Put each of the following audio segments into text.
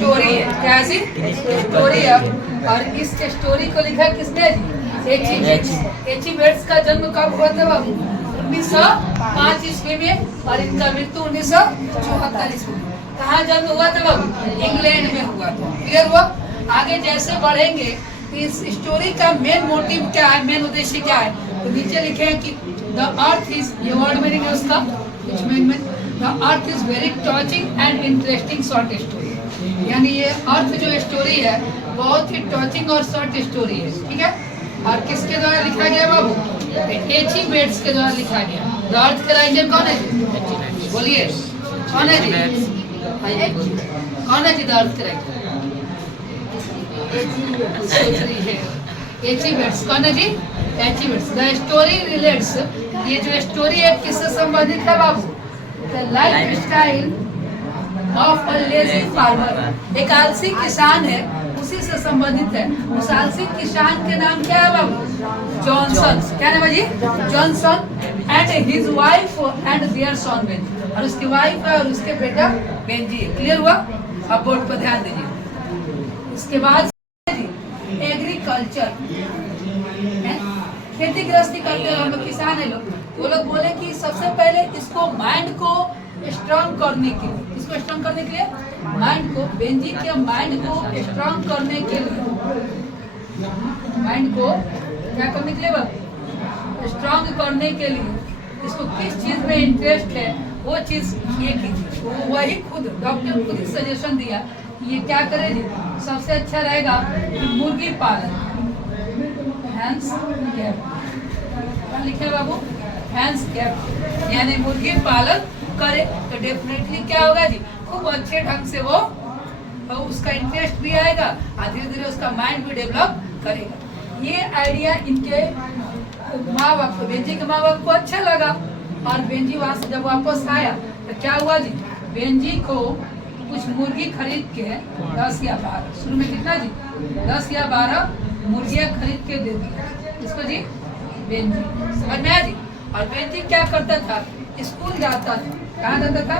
Story है, क्या है स्टोरी है। और इस स्टोरी को लिखा किसने? एची वेट्स का जन्म कब हुआ था बाबू? 1905 ईस्वी में, और इनका मृत्यु 1974 ईस्वी में। कहाँ जन्म हुआ था बाबू? इंग्लैंड में हुआ था। क्लियर हुआ? आगे जैसे बढ़ेंगे इस स्टोरी का मेन मोटिव क्या है, मेन उद्देश्य क्या है, तो नीचे लिखे हैं कि द अर्थ इज, ये वर्ड मीनिंग है उसका, the earth is very touching and interesting short story. यानी ये अर्थ जो स्टोरी है बहुत ही टचिंग और शॉर्ट स्टोरी है, ठीक है। और किसके द्वारा लिखा गया बाबू? एची वेट्स के द्वारा लिखा गया। द अर्थ का राइटर कौन है? बोलिए कौन है जी? कौन है जी द अर्थ का राइटर? एची वेट्स। कौन है जी? एची वेट्स। द स्टोरी रिलेट्स, ये जो स्टोरी है किससे संबंधित है बाबू? The lifestyle of a lazy farmer. एक आलसी किसान है, उसी से संबंधित है। उस आलसी किसान के नाम क्या है बाबू? जॉनसन। क्या नाम है जी? Johnson. And his wife and their son Benji. और उसकी वाइफ है और उसके बेटा बेंजी। क्लियर हुआ? अब बोर्ड पर ध्यान दीजिए। इसके बाद एग्रीकल्चर, खेती गृहस्थी करते हैं हम लोग, किसान है लोग। वो लोग बोले कि सबसे पहले इसको माइंड को स्ट्रांग करने के लिए, इसको स्ट्रांग करने के लिए माइंड को, बेंजी के माइंड को स्ट्रांग करने के लिए, माइंड को क्या करने के लिए बाबू? स्ट्रांग करने के लिए इसको किस चीज में इंटरेस्ट है वो चीज ये कीजिए। वही खुद डॉक्टर खुद सजेशन दिया ये क्या करें जी, सबसे अच्छा रहेगा मुर्गी पालन। हैंस कैप लिखे बाबू, हैंस कैप, यानी मुर्गी पालन करे तो डेफिनेटली क्या होगा जी, खूब अच्छे ढंग से वो तो उसका इंटरेस्ट भी आएगा और धीरे धीरे उसका माइंड भी डेवलप करेगा। ये आइडिया इनके माँ बाप को, बेंजी के माँ बाप को अच्छा लगा। और बेंजी वहां से जब वापस आया तो क्या हुआ जी, बेंजी को कुछ मुर्गी खरीद के 10 या 12, शुरू में कितना जी 10 या 12 मुर्गियाँ खरीद के दे दी इसको जी बेंजी। समझ में आया जी? और बेंजी क्या करता था? स्कूल जाता था। कहाँ जाता था?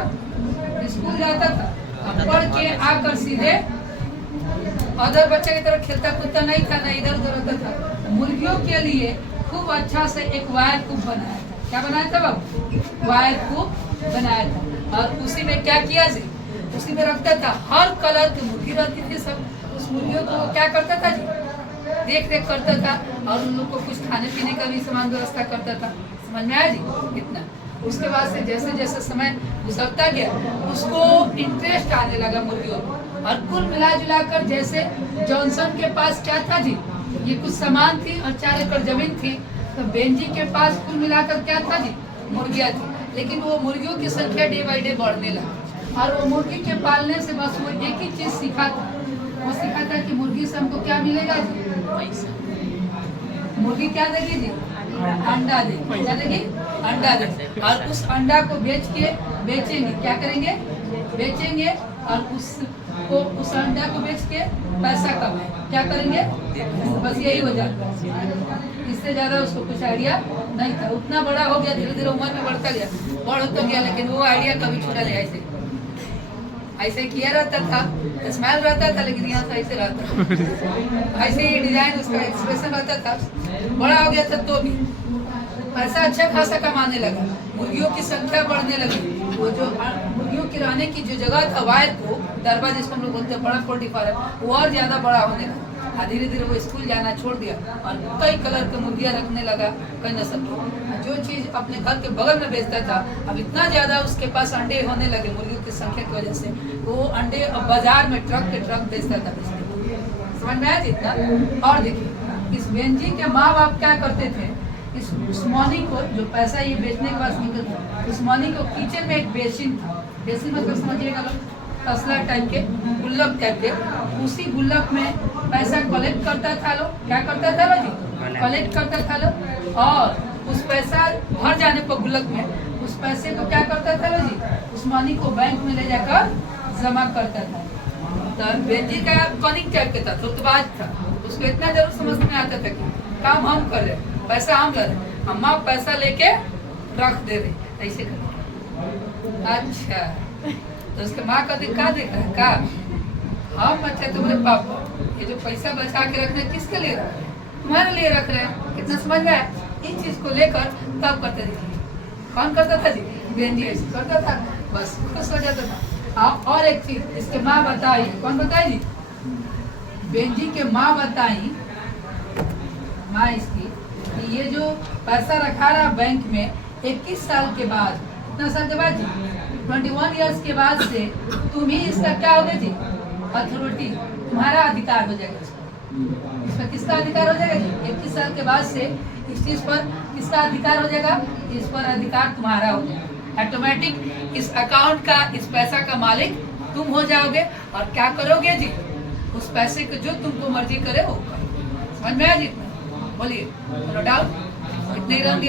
स्कूल जाता था। पढ़ के आकर सीधे अदर बच्चे की तरह खेलता कूदता नहीं था, ना इधर उधर होता था। मुर्गियों के लिए खूब अच्छा से एक वायर कूप बनाया था। क्या बनाया था बाबू? वायर कूप बनाया था। और उसी में क्या किया जी, उसी में रखता था। हर कलर की मुर्गी रहती थी सब। उस मुर्गियों को क्या करता था जी, देख रेख करता था और उन लोग को कुछ खाने पीने का भी सामान व्यवस्था करता था। समझ में आया जी? इतना। उसके बाद से जैसे जैसे समय गुजरता गया उसको इंटरेस्ट आने लगा मुर्गियों को। और कुल मिला जुला कर जैसे जॉनसन के पास क्या था जी, ये कुछ सामान थी और 4 एकड़ जमीन थी, तो बेंजी के पास कुल मिलाकर क्या था जी, मुर्गियाँ थी। लेकिन वो मुर्गियों की संख्या डे बाई डे बढ़ने लगी। और वो मुर्गी के पालने से बस वो एक ही चीज सीखा था, वो सीखा था कि मुर्गी से हमको क्या मिलेगा जी, पैसा। मुर्गी क्या देगी जी, अंडा देगी। क्या देगी? अंडा देगी। और उस अंडा को बेच के बेचेंगे, क्या करेंगे? बेचेंगे और उसको उस अंडा को बेच के पैसा कमाएंगे। क्या करेंगे? बस यही हो जाता है। इससे ज्यादा उसको कुछ आइडिया नहीं था। उतना बड़ा हो गया, धीरे धीरे उम्र में बढ़ता गया, बड़ होता गया, लेकिन वो आइडिया कभी छूटा नहीं। ऐसे किया रहता था, स्माइल रहता था, लेकिन यहाँ तो ऐसे रहता था, ऐसे ही डिजाइन उसका एक्सप्रेशन रहता था। बड़ा हो गया था तो भी पैसा अच्छा खासा कमाने लगा, मुर्गियों की संख्या बढ़ने लगी। वो जो मुर्गियों की रहने की जो जगह था, वायर को दरबा जिसको हम लोग बोलते हैं, बड़ा पोल्ट्री फार्म, वो और ज्यादा बड़ा होने लगा। धीरे धीरे वो स्कूल जाना छोड़ दिया और कई कलर के मुर्गियाँ रखने लगा, कई नस्ल की। जो चीज अपने घर के बगल में बेचता था, अब इतना ज्यादा उसके पास अंडे होने लगे मुर्गियों की संख्या की वजह से, वो अंडे अब बाजार में ट्रक के ट्रक बेचता था। समझ में आया जितना? और देखिए इस बेंजी के माँ बाप क्या करते थे, इस मनी को, जो पैसा ये बेचने के बाद निकलता, उस मनी को किचन में एक बेसिन था, बेसिन मतलब समझिएगा लोग तसला टाइप के, गुल्लक टाइप के, उसी गुल्लक में पैसा कलेक्ट करता था लोग। क्या करता था लोग जी? कलेक्ट करता था लोग। और उस पैसा भर जाने पर गुल्लक में, उस पैसे को क्या करता था लोग जी, उस मनी को बैंक में ले जाकर जमा करता था। तो बेंजी का कनिंग टाइप के था, धोखेबाज था। उसको इतना जरूर समझ में आता था कि काम हम कर रहे, पैसा हम कर रहे, अम्मा पैसा लेके रख दे रहे, ऐसे कर। अच्छा, तो उसके माँ का देखा देखा का हम अच्छा तुम्हारे पापा, ये जो पैसा बचा के रखना किसके लिए रख रहे हैं? तुम्हारे लिए रख रहे हैं। कितना समझ में आया? इस चीज को लेकर तब करते थे। कौन करता था जी? बहन जी ऐसे करता था, बस खुश हो जाता था। और एक चीज इसके माँ बताई, कौन बताई जी? बहन जी के माँ बताई, माँ इसकी, कि ये जो पैसा रखा रहा बैंक में 21 साल के बाद, कितना साल के बाद जी? 21 इयर्स के बाद से तुम ही इसका क्या होगे जी? अथॉरिटी, तुम्हारा अधिकार हो जाएगा इसमें। किसका अधिकार हो जाएगा जी? 21 साल के बाद से इस चीज पर किसका अधिकार हो जाएगा? इस पर अधिकार तुम्हारा हो जाएगा। ऑटोमेटिक इस अकाउंट का, इस पैसा का मालिक तुम हो जाओगे। और क्या करोगे जी? उस पैसे को जो तुमको मर्जी करे वो करो। समझ में आया जी? बोलिए, नो डाउट। कितने रन दिया?